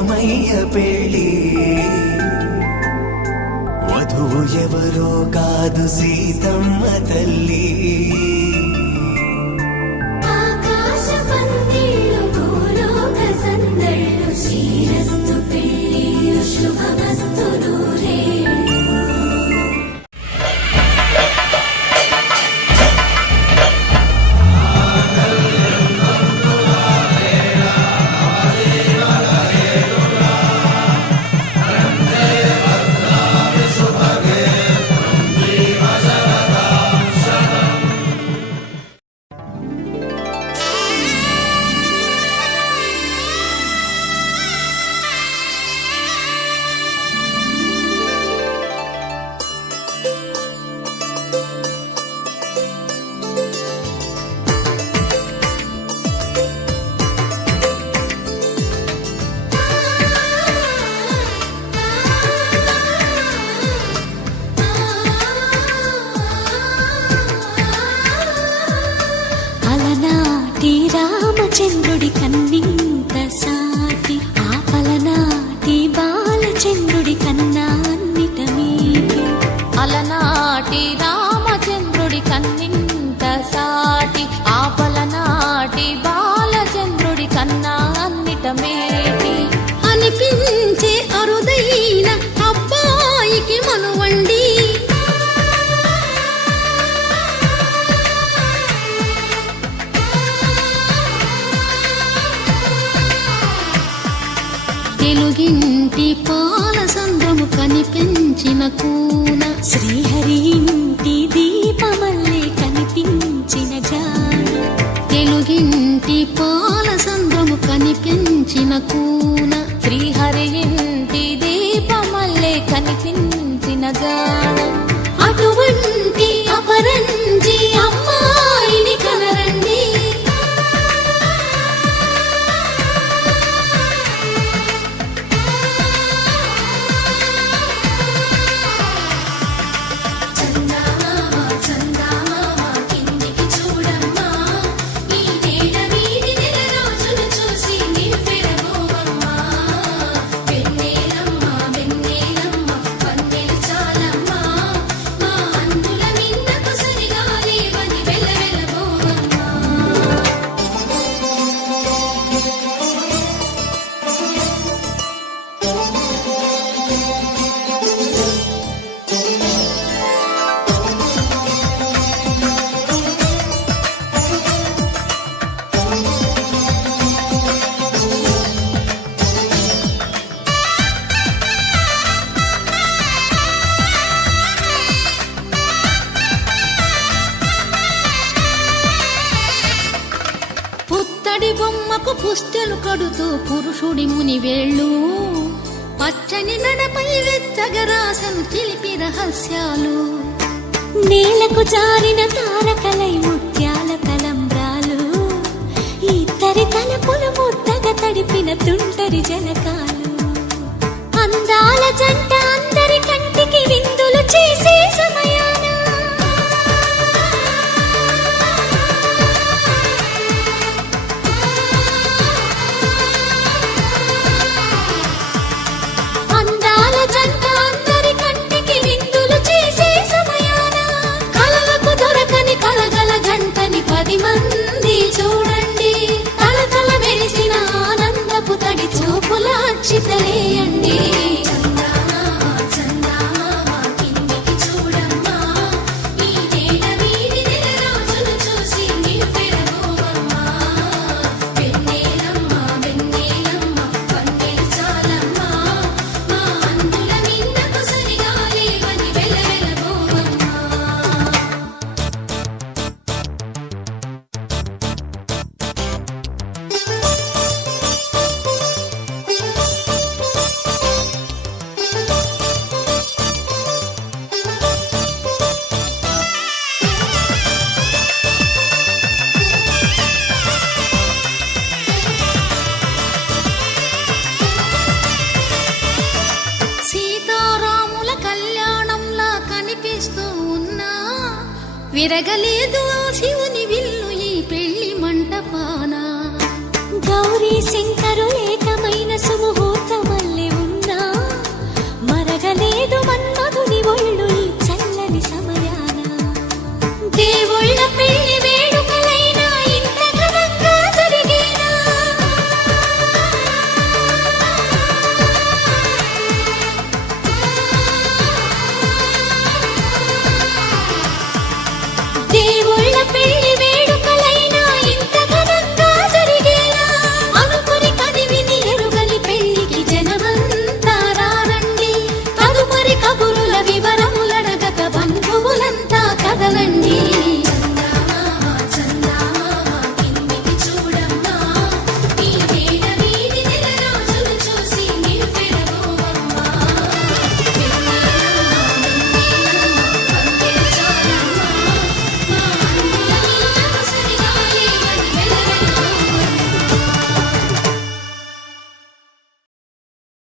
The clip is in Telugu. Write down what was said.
రామయ్య పెళ్ళి. వధువు ఎవరో కాదు సీతమ్మ తల్లి. రామచంద్రుడి కన్నింత సాటి ఆపలనాటి బాలచంద్రుడి కన్నా అన్నిట మీటి. అలనాటి రామచంద్రుడి కన్నింత సాటి ఆపలనాటి బాలచంద్రుడి కన్నా అన్నిట మేటి. అనిపించే అరుదైన అబ్బాయికి మనువండి. తెలుగింటి పాల సంద్రము కనిపించిన కూన శ్రీహరి ఇంటి దీపమల్లే కనిపించిన జాన. తెలుగింటి పాల సంద్రము కనిపించిన కూన శ్రీహరి ఇంటి దీపమల్లే కనిపించిన జాన. అటువంటి అపరంజి అమ్మాయిని కనరండి. బొమ్మకు పుస్తెలు కడుతూ పురుషుడి ముని వేళ్ళు పచ్చని నడపై వెచ్చగరాసను చిలిపి రహస్యాలు. నేలకు జారిన తారకలై ముత్యాల తలంబ్రాలు ఇద్దరి తలపులు ముద్దగా తడిపిన తుంటరి జలకాలు. అందాల జంట అందరి కంటికి విందులు చేసే సమయాన మంది చూడండి తలతల మెరిసిన ఆనందపు తడి చూపుల అక్షితలేయండి. విరగలేదు ఆ శివుని విల్లు ఈ పెళ్లి మంటపాన. గౌరీ శంకరు ఏకమైన సుముహూర్తం దేవుళ్ళ పెళ్లి